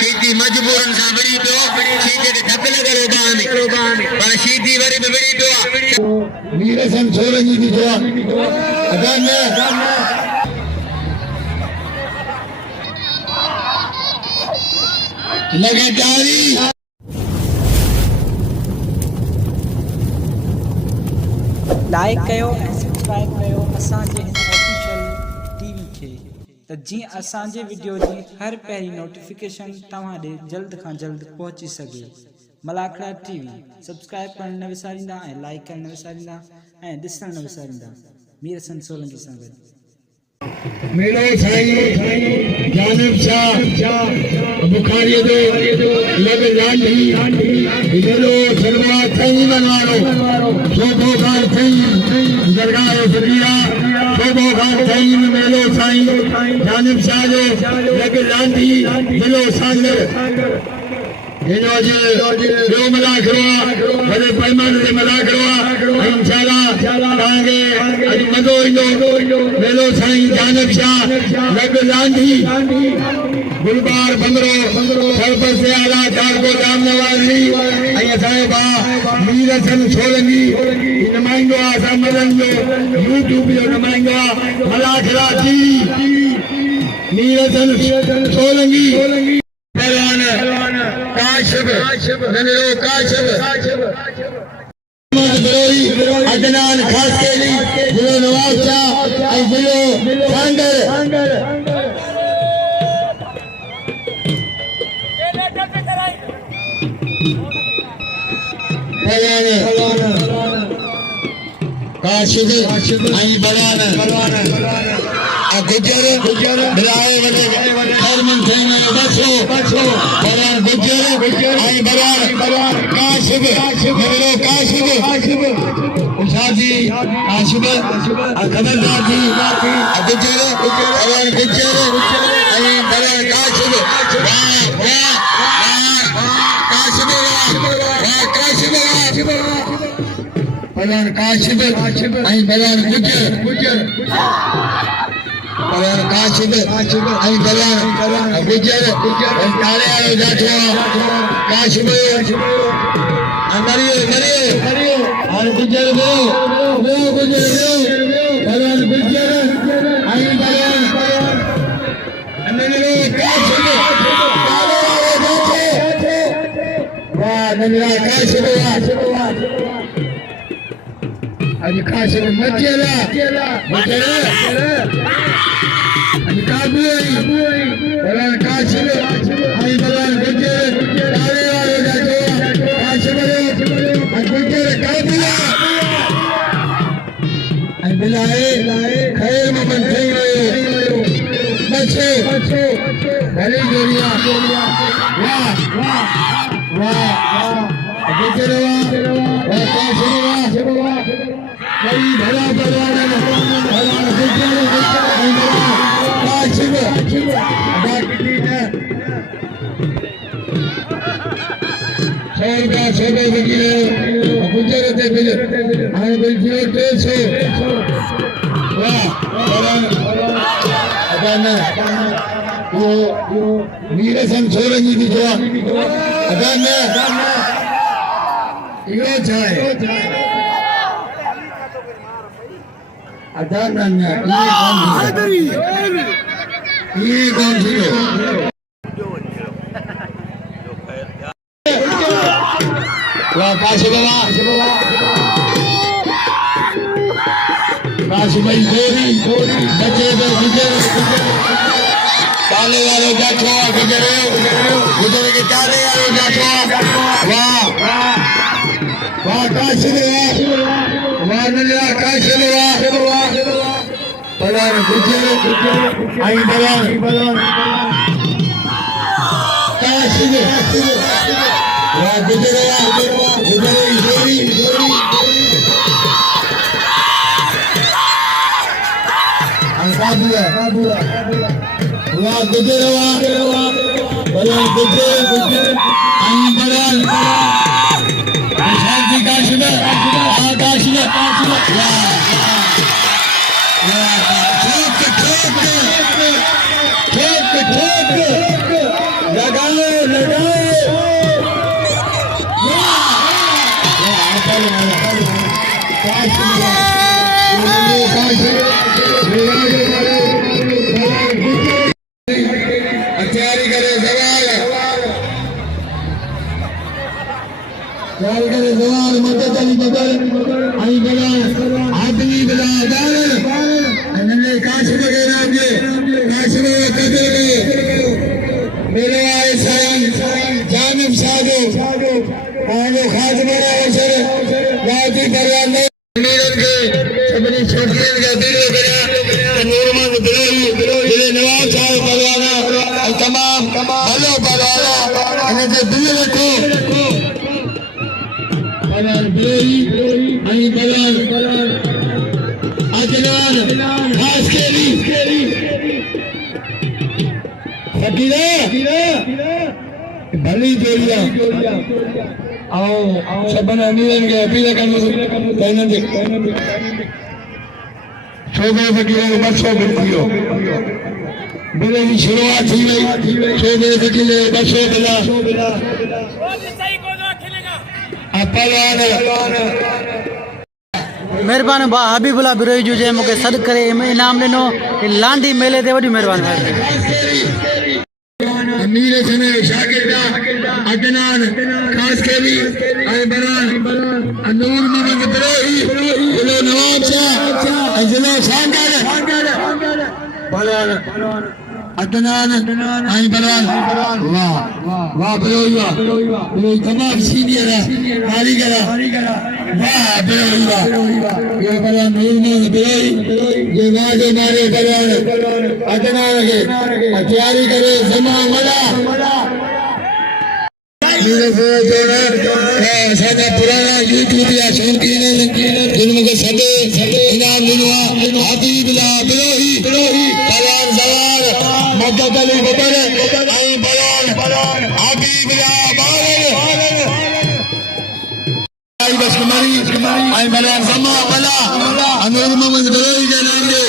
शीती मजबूरन सां विड़ी पियो शीते खे धक लॻल ओबाह में पर शीती वरी बि विड़ी पियो वीर सन सोरंगी थी थियो अगन लगातारी लाइक कयो ऐं सब्सक्राइब कयो असांजे हिन ऑफिशियल टीवी खे त जीअं असांजे वीडियो जी हर पहिरीं नोटिफिकेशन तव्हां ॾे जल्द खां जल्द पहुची सघे। मलाखड़ा टीवी सब्सक्राइब करण न विसारींदा ऐं लाइक करण न विसारींदा ऐं ॾिसण न विसारींदा। मीर हसन सोलंकी सां गॾु मेलो साईं जानब शाह बुखारी दो लग लांडी मेलो सरवा साईं बनवारो शोभो खान साईं दरगाह सदिया शोभो खान साईं मेलो साईं जानब शाह जो लग लांडी मेलो सागर इनो जो मला करो बड़े पैमाने से मला करो इंशाल्लाह तांगे अज मजो इंदो मेलो साईं जानब शाह लग लांडी गुलबार बंदरो सरपंच से आला कारगो जाम नवाजी ऐं असांजो भाउ मीर हसन सोलंकी नुमाइंदो आहे असां मदन जो यूट्यूब जो नुमाइंदो आहे मलाखड़ा टीवी मीर हसन सोलंकी काशिफ नंढड़ो काशिफ अदनान खासकेली जिलो नवाब शाह ऐं जिलो सांगर काशिफ ऐं बलान गुजर बिलाए वने खैरमन थे में बसो बरान गुजर आई बरान काशिफ मेरे काशिफ उसादी काशिफ खबरदार थी गुजर बरान गुजर आई बरान काशिफ वाह काशिफ बरान काशिफ आई बरान गुजर बरान काशिफ आई बरान गुजर ताले वालो जाठो काशिफ मरियो और गुजर वो गुजर बरान गुजर आई बरान नंढड़ो काशिफ ताले वालो जाठो वाह नंढड़ा काशिफ आज काशिफ मचेला आज काबुई बरान काशिफ आई बरान गुजर ताले वालो जाठो काशिफ गुजर काबुला आई बिलाए खैर मोमन થઈ રહ્યો बसो भले जोरिया वाह गुजर वाह काशिफ बड़ी भला बरान गुजर काशिफ बाकी है शहर का छोटे वकील गुजर ते बिल आए बिल 300 वाह बरान अदाना यो वीर हसन सोलंकी थी थियो अदाना यो चाहे अदाना ये कौन सी वाह काशिफ भाई गोरी बच्चे तो गुजर ताले वाले जाठो गुजर के ताले वाले जाठो वाह काशिफ वाह नंढड़ा काशिफ बरान गुजर आई बरान काशिफ वाह गुजर जोरी वाह गुजर बरान गुजर आई बरान शांति काशिफ ठोक लगा तैयारी करे सवाल मदद अली बदल आई बला आदमी बला दाल अनले काशिफ के नाम के काशिफ कदर मेरे आए साईं जानब साधो आने खात्मे अवसर राती परवान मीरन के सबनी छोटियन का दिल करा नूरमंद दिले नवाब साहब परवाना तमाम भलो परवाना इनके दिल रखो परवान बिलोई आई परवान अजनान खास केली फकीरा भली जोड़िया आओ सबन अमीरन के अपील करनो कहने दे छोबे फकीर बसो बिल्कुल बिले की शुरुआत थी गई छोबे फकीर बसो बिला मेहरबान बा हबीबुल्ला बिरोई जो जे मूंखे सॾु करे इनाम ॾिनो लांडी मेले ते वॾी महिरबानी अमीर सने शागिर्दा अदनान खास केली आई बरान नूर मोहम्मद बिरोई जिलो नवाब शाह जिलो सांगड़ बरान अदनान आई बरान वाह वाह बिरोई बिरोई तमाम सीनियर है कारीगर वाह बिरोई ये बरान नूर मोहम्मद बिरोई ये वाजे मारे बरान अदनान के तैयारी करे जमा मला सादा पुराना यूट्यूब या शौकीन जिनमें सदे इनाम दिलवा हबीबुल्ला बिरोई पलान सवार मदद अली बदर आई बयान हबीबुल्ला बालन आई बस कुमारी आई बयान जमा वाला अनूर मोहम्मद बिरोई के नाम दे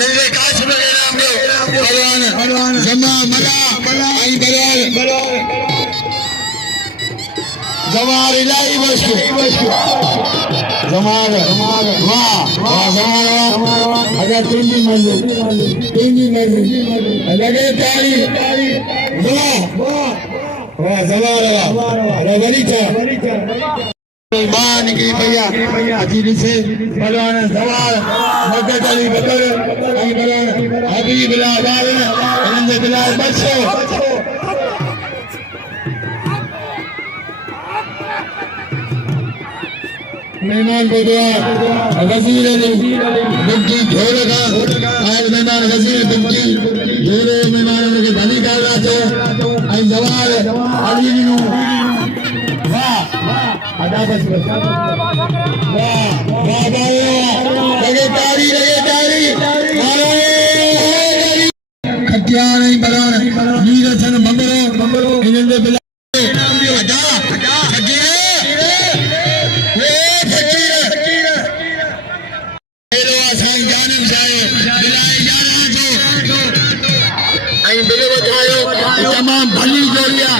नवे काशिफ के नाम दे बयान जमा मला आई बयान जमार इलाही बसो जमार वाह वाह जमार अगर तीन मंजिल लगे ताली वाह वाह जमार वाह बड़ी था ईमान की भैया अजीब से बलवान जमार मदद अली बदर आई बलवान हबीबुल्ला बालन इनके दिलार बसो मेहमान को दुआ वजीर अली बिल्की झोले का आज मेहमान वजीर बिल्की झोले मेहमान के धनी कर रहा थे आई जवाल अली नु वाह अदा बस वाह वाह लगे तारी खटिया नहीं बरान वीर सन बंबरो इनके बिला अदा तमाम भली जोड़िया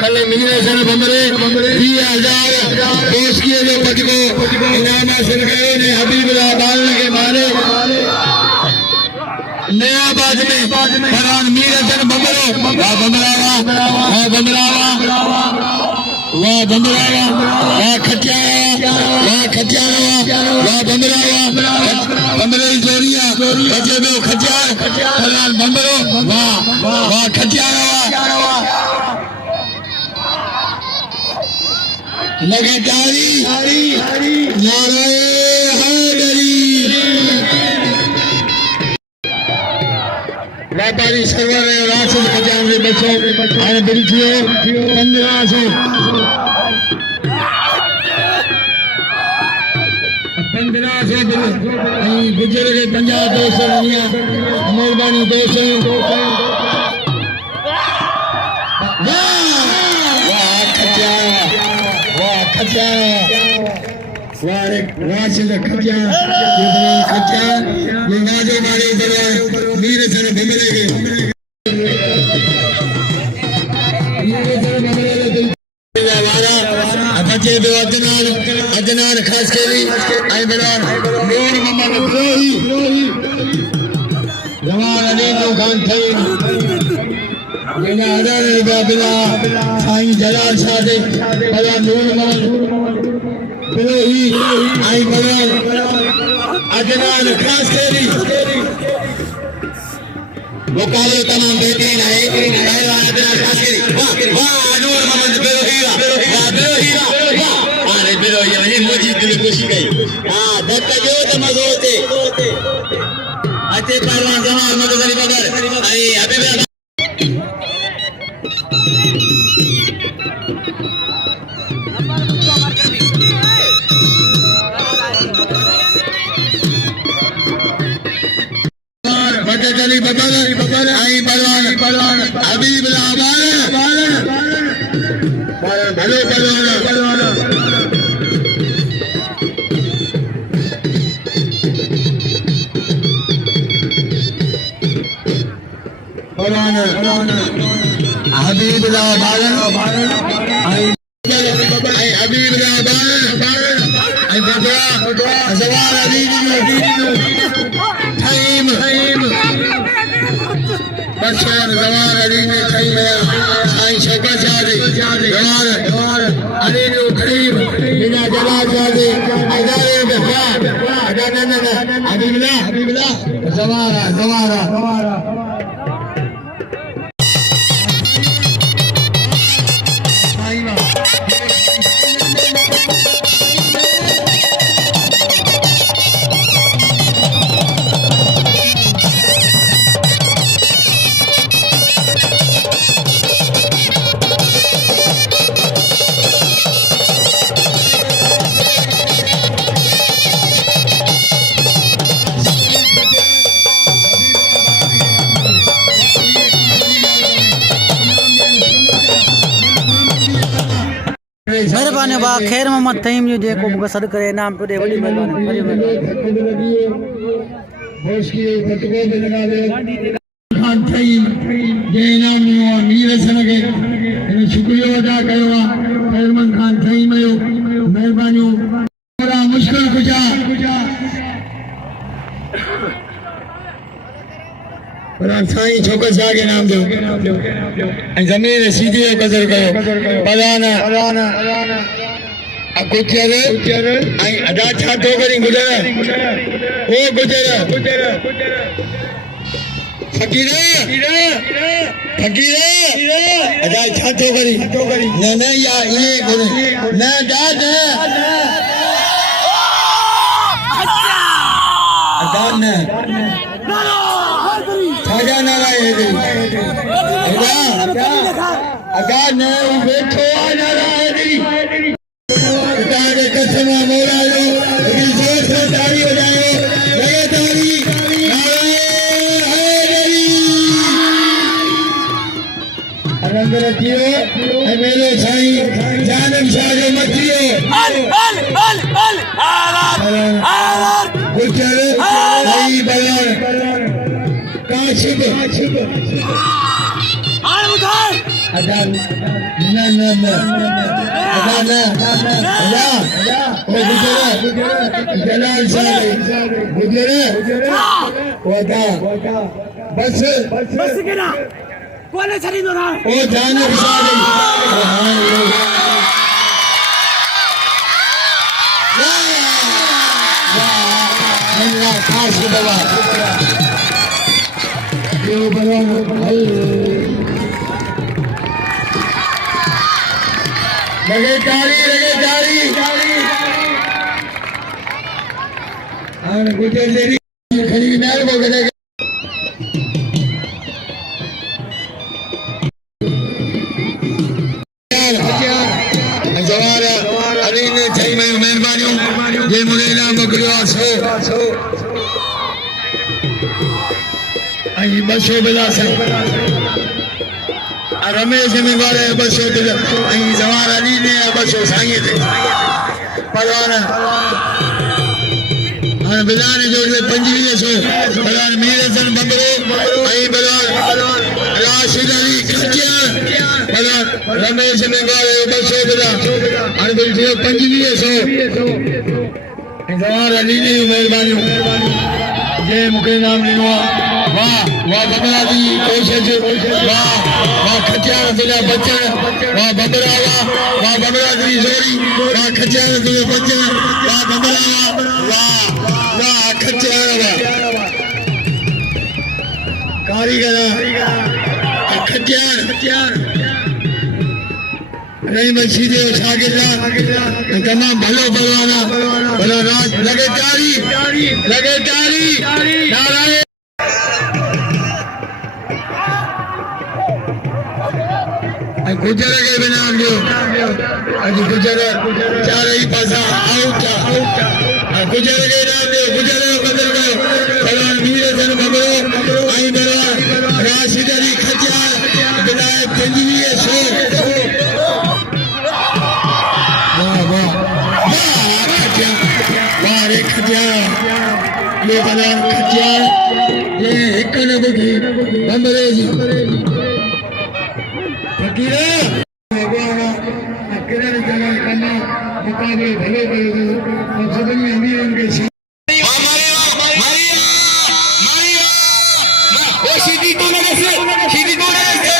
कल मीरे सन बंबरे 20,000 देश की जो बचको इनाम हासिल करे ने हबीबुल्ला बालन के मारे नया बाज में फरान मीरे सन बंबरो वाह बंबरावा वाह खटियावा वाह बंबरावा बंबरे जोड़िया बचे बे खटिया फरान बंबरो वाह खटियावा लगातारी नारे हैदरी व्यापारी सर्वर राशिद खजान में बचो आने बिल्कियो 1500 गुजर के 50 200 मेहरबानी 200 राशिद खजा ये नाजो मारे मीर सन बंबरे के बचे पियो अदनान ख़ासि केरी ऐं बलवान नूर मोहम्मद बिरोही जवान अलीनो खान थई बिना हज़ार रुपया बिना साईं जलाल शाह दे बलवान नूर मोहम्मद बिरोही ऐं बलवान अदनान ख़ासि केरी मुकाबलो तमाम बेहतरीन है पहलवान अदनान ख़ासि केरी वाह वाह नूर मोहम्मद बिरोही वाह बिरोही वाह अरे बिरोही वही मुझी दिल खुशी गई हां धक्का जो त मज़ो थे अचे पहलवान जमाल मदद अली बगर आई हबीब मदद अली बगर आई पहलवान हबीब लाबार भलो पहलवान हबीब लाबार आई हबीब लाबार आई बदरा जवान अली टाइम बशर जवान अली ने सही में साईं शौकत शाह दे जवान अली नो करीब बिना जवान शाह दे हज़ारे रुपया न हबीबला जवारा महिरबानी बा खैर मोहम्मद तईम जो जेको मूंखे सॾु करे इनाम पियो ॾे वॾी महिरबानी होश की फतवा में लगा दे खान तईम जे इनाम ॾिनो आहे मीर हसन खे हिन शुक्रियो अदा कयो आहे खैरमन खान तईम जो महिरबानियूं थोरा मुश्किल कुझा पर साईं शौकत शाह खे इनाम ॾियो ऐं ज़मीन सीधी जो क़दुरु कयो पलान गुजर ऐं अदा छा थो करी गुजर ओ गुजर फकीर अदा छा थो करी न या इहे कोन्हे न दाद अदा न छाजा नाला है अदा न बैठो नाला है पिता के कसम मोरा जो लेकिन जोर से ताली बजाओ लगे ताली आनंद रखियो ऐ मेरे साईं जानम शाह जो मचियो गुजर आई बयान काशिफ अदा न अदा ओ गुजर जलाल शाह गुजर ओ अदा बस के ना कौन छड़ी दो ना ओ जानब शाह अल्लाह खास दवा यो बलवान लगे ताली और गुजर देरी खड़ी नाल को करे जवारा अली ने थई में मेहरबानियों जे मुझे नाम मोकिलियो सो आई बसो बिलास रमेश में वाले बसो आई जवान अली ने बसो साईं थे पहलवान हां बिलाने जो 2500 पहलवान मीर हसन बबरो आई पहलवान राशिद अली खचियार रमेश मेघवाल 200 बिला अरबिल थियो 2500 इंतजार अली जी मेहरबानी जे मुके नाम ॾिनो वाह वाह बबरा जी कोशिश वाह वाह खचियार तुंहिंजा बचन वाह बबरा वाह बबरा जी जोड़ी वाह खचियार तुंहिंजा बचन वाह बबरा वाह वाह खचियार वाह कारीगर खचियार नहीं मशीदे शागिर्दा तमाम भलो बलवाना भला राज लगे तारी नारायण गुजर के बिना जो अज गुजर चार ही पासा आउट गुजर के नाम जो गुजर बदल गयो भगवान वीर जन बबरो आई बरा राशिद अली खचियार बिलाए 2500 ये बना खचियार ये एक न बुधी बंबरे जी फकीर भगवान किरण जगह करना मुकाबले भले भले और सभी अमीर उनके सीधी तो लगे से सीधी तो लगे से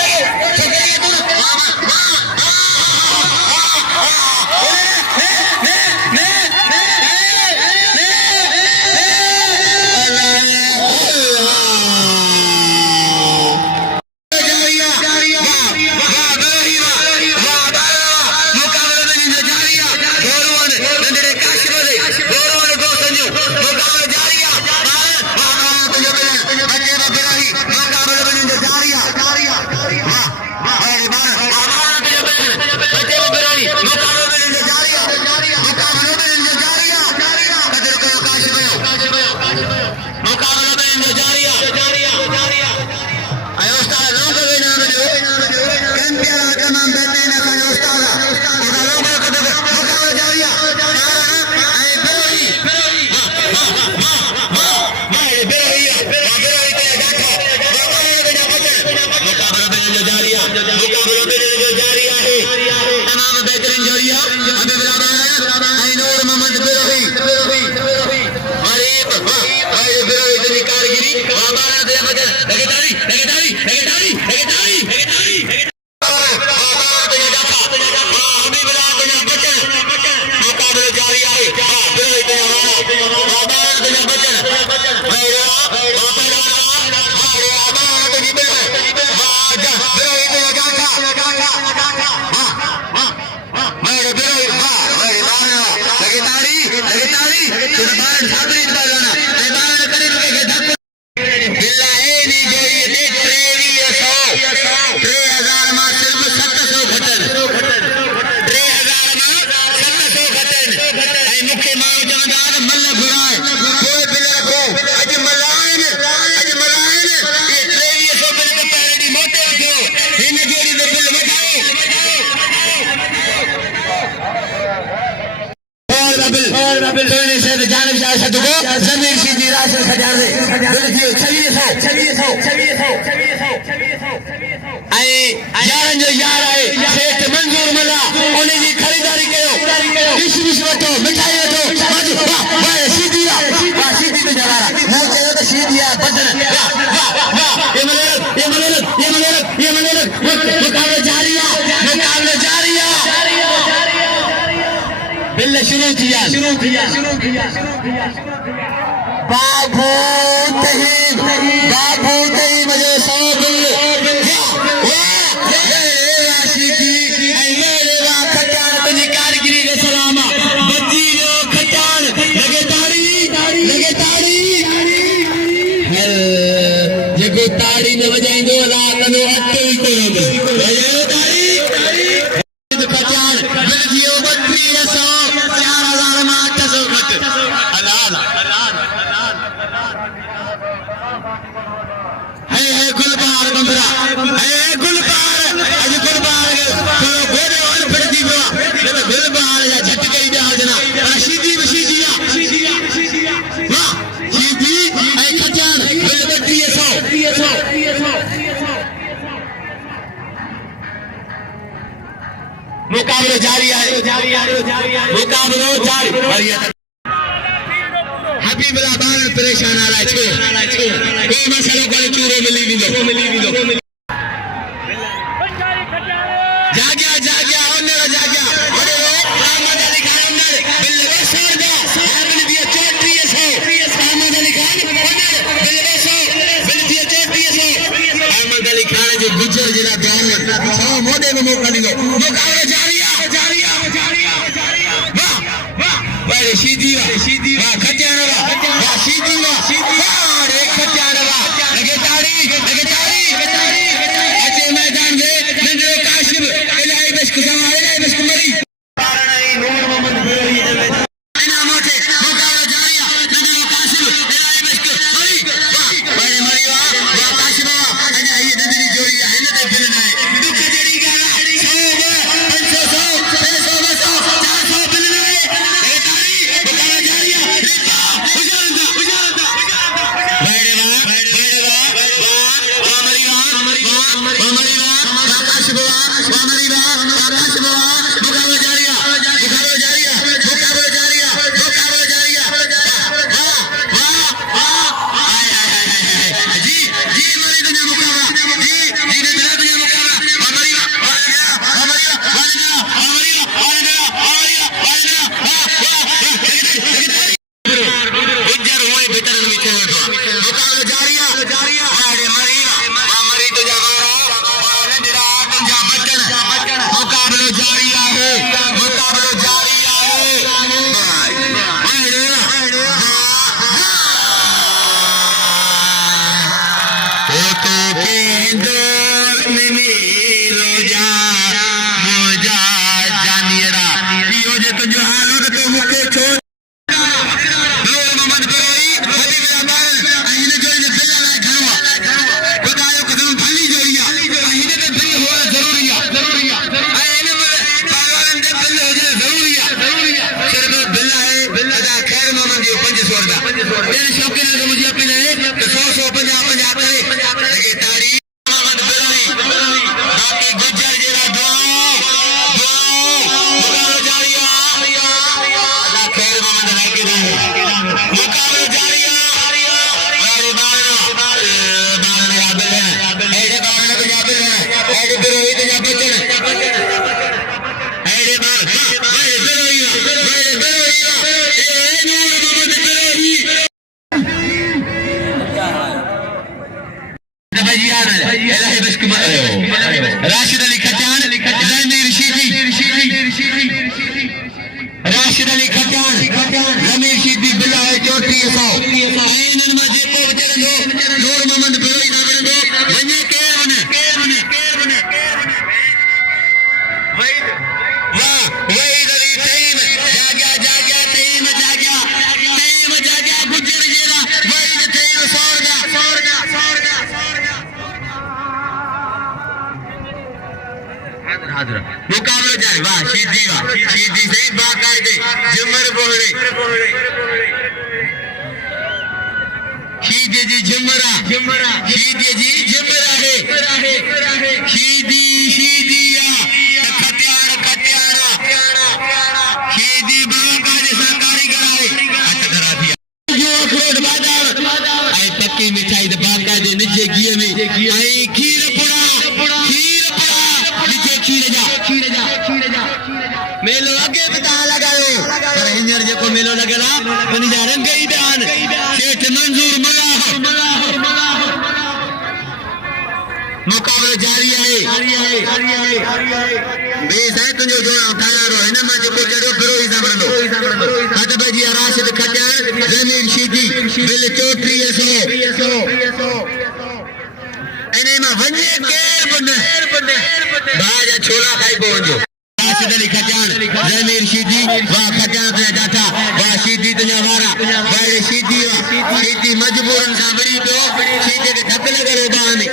शुरू किया बाबू तही मुझे 100 बिल ताड़ी न वजाइंदो अला कनो अटल मुकाबलो जारी आहे मुकाबलो जारी हबीबुल्लाह बार परेशान आ रहा है कोई मसलो कोई चूरो मिली विंदो जाग्या ओनर जाग्या ओडे अहमद अली खान ओनर बिल्ले सरदा हमने दिया 3400 अहमद अली खान ओनर बिल्ले दिया 3400 अहमद अली खान जो गुजर जिला गांव सौ मोदे में मौका दियो मुकाबला जारी वाह शीदी वाह खटियाना वाह शीदी वाह रे खटियाना लगे ताड़ी अचे मैदान में नंदो काशिम इलाही बस कुसमा इलाही बस कुमरी पारणाई नूर मोहम्मद बिरोही इना मोटे मुकाबला जारी नंदो काशिम इलाही बस कुमरी वाह बड़े मरिया वाह काशिम अने ये नंदी जोड़ी है ने फिरना है दुख जड़ी गाना 100 500 400 बिलना है लगे ताड़ी मुकाबला जारी राशिद अली खट्यान जमीर शीदी राशिद अली खट्यान जमीर शीदी बिल्ला है 3400 आइनन में जेको चलंदो नूर मोहम्मद बिरोही ना बनंदो वने केर वने वाह वहीद अली तईम जाग्या तईम जाग्या गुजर जेरा वहीद तईम सोरगा मुकाबला जारी वाह शीदी सही बाकायदे जुमर बोले शीदी जी जुमरा शीदी जी जुमरा है शीदिया खटियाना शीदी बाकायदे सरकारी कराए हट करा दिया जो अखरोट बादाम आई पक्की मिठाई दे बाकायदे निजे गिए में आई खीर पुड़ा मेलो अगे बता लगायो पर हिंजर जेको मेलो लगेला वनी जा रंग ई बयान सेठ मंजूर मल्लाह मुकाबला जारी है बे साईं तुंजो जोड़ा उठाया रो इन में जेको जड़ो बिरोही सामनो हद बजी राशिद खट्यान जमीर शीदी बिल 3400 इने में वने केर बने बाजा छोला खाई पवंजो राशिद अली खट्यान जमीर शीदी वाह खट्यान ते जाता वाह शीदी तुझा वारा बारे शीदी मजबूरन सा बड़ी तो शीदी के धक लगे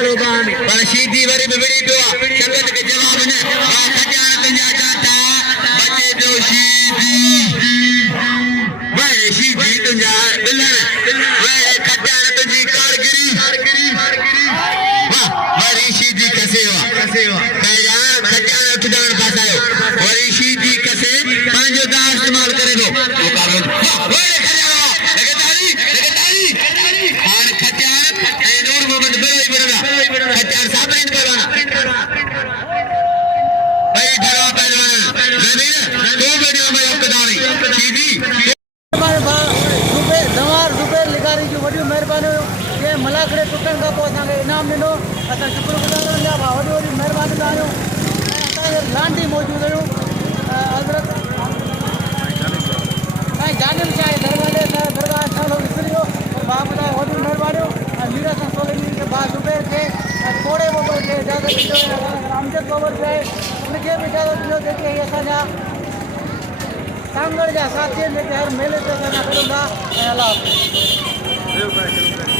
रोबान पर शीदी वरी में बड़ी तो संगत के जवाब ने वाह खट्यान तुझा जाता बचे तो शीदी बारे शीदी तुझा बिलन बारे खट्यान तुझी कारगिरी वाह बारे शीदी कसेवा खट्यान खट्यान पासायो असां शुक्रगुज़ार आहियूं भाउ वॾी वॾी महिरबानी आहियूं असांजे लांडी मौजूदु हुयूं हज़रत साईं जानिब शाह दरबार दरगाह सालो विसरी वियो भाउ ॿुधाए वॾियूं महिरबानियूं ऐं मीर हसन सोलनी खे भाउ ज़ुबैर खे ऐं कोड़े बाबा खे इजाज़त ॾिजो रामजत बाबर खे उनखे बि इजाज़त ॾिजो जेके हीअ असांजा सांगड़ जा साथी आहिनि जेके हर मेले ते असां गॾु हूंदा ऐं अलाह हाफ़िज़।